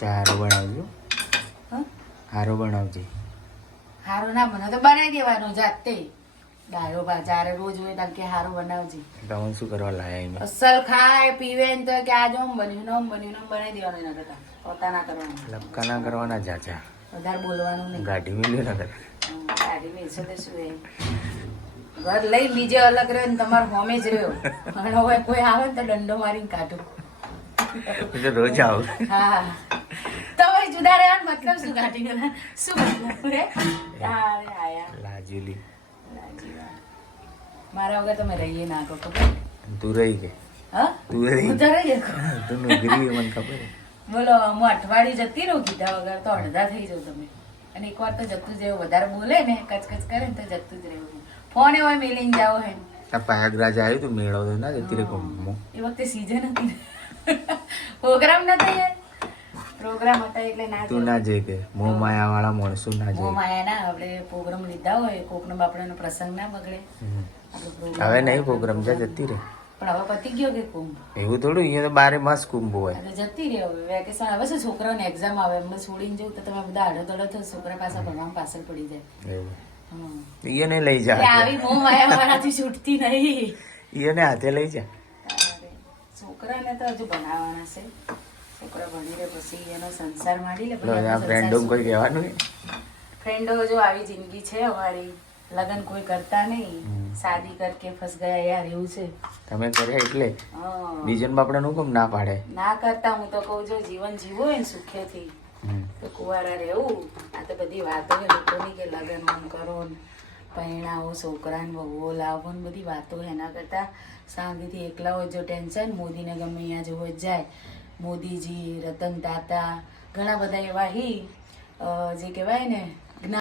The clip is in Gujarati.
ચારો બનાવજો. હા હારો બનાવજે. હારો ના બને તો બનાવી દેવાનો જાતે. ડાયો ભાત જ્યારે રોજ હોય તાર કે હારો બનાવજે. તમે શું કરવા લાયા એમાં? અસલ ખાય પીવે ને તો કે આ જો બન્યું નમ બનાવી દેવાનું એના કરતા પોતા ના કરવાનું. લપકા ના કરવાના જાજા. વધારે બોલવાનું નહીં. ગાડી મિલ્યો ના કર. ગાડી મેળશે તો શું એ ઘર લઈ બીજે અલગ રહ્યો ને તમારો હોમે જ રહ્યો અને હવે કોઈ આવે ને તો દંડો મારીને કાઢું. એટલે રોજ આવું. હા તો હવે જુદા રહેવાનું મતલબ શું કાઢીને શું મતલબ રે આયા લાજુલી. મારા વગર તમે રહીએ ના કહો ખબર. તું રહી કે? હા તું રહી. હું તો રહી તું નોકરી મને ખબર. બોલો હું અઠવાડિયું જતી રહું કીધા વગર તો અડધા થઈ જાઉં તમે. અને એકવાર તો જતું જ રહેવું. વધારે બોલે ને કચકચ કરે ને તો જતું જ રહેવું. ફોન એવો મેલીને જાઓ હે. આ પ્રયાગરાજ આવ્યું તું મેળો તો ના જતી રે કુંભમાં. એ વખતે સીઝન હતી પ્રોગ્રામ નતો યાર. પ્રોગ્રામ હતા એટલે ના તું ના જઈ કે મોહ માયા વાળા માણસો ના મો જઈ. માયા ના આપણે પ્રોગ્રામ લીધા હોય કોકનો બાપડાનો પ્રસંગ ના બગડે. હવે નહીં પ્રોગ્રામ જા જતી રે. પણ હવે પતી ગયો કે કુંભ. એવું થોડું અહીંયા તો 12 માસ કુંભ હોય. એટલે જતી રહે હવે વેકેશન હવે શું છોકરાઓને એક્ઝામ આવે એમને છોડીને જવું તો તમે બધા આડો દડો છોકરા પાસે ભણવામાં પાછળ પડી જાય. એવું હમ એને લઈ જા. એ આવી મો માયા વાળાથી છૂટતી નહીં. એને હાથે લઈ જા. છોકરાને તો હજુ ભણાવવાના છે. છોકરા ભણી લે પછી એનો સંસાર માંડી લે. ફ્રેન્ડો કોઈ કહેવાનું નહીં. ફ્રેન્ડો જો આવી જિંદગી છે અમારી. લગન કોઈ કરતા નહીં. શાદી કરકે ફસ ગયા યાર એવું છે. તમે કર્યા એટલે હા બીજન બાપડા નું કેમ ના પાડે? ના કરતા હું તો કહું જો જીવન જીવો હોય ને સુખેથી તો કુંવારા રહેવું. આ તો બધી વાતો છે લોકોની કે લગન આમ કરો ને પરણાવો છોકરાને વહુઓ લાવો ને બધી વાતો એના કરતાં શાંતિથી એકલા હોય જો ટેન્શન મોદીને ગમે અહીંયા જોવો જ જાય. મોદીજી રતન ટાટા ઘણા બધા એવા જે કહેવાય ને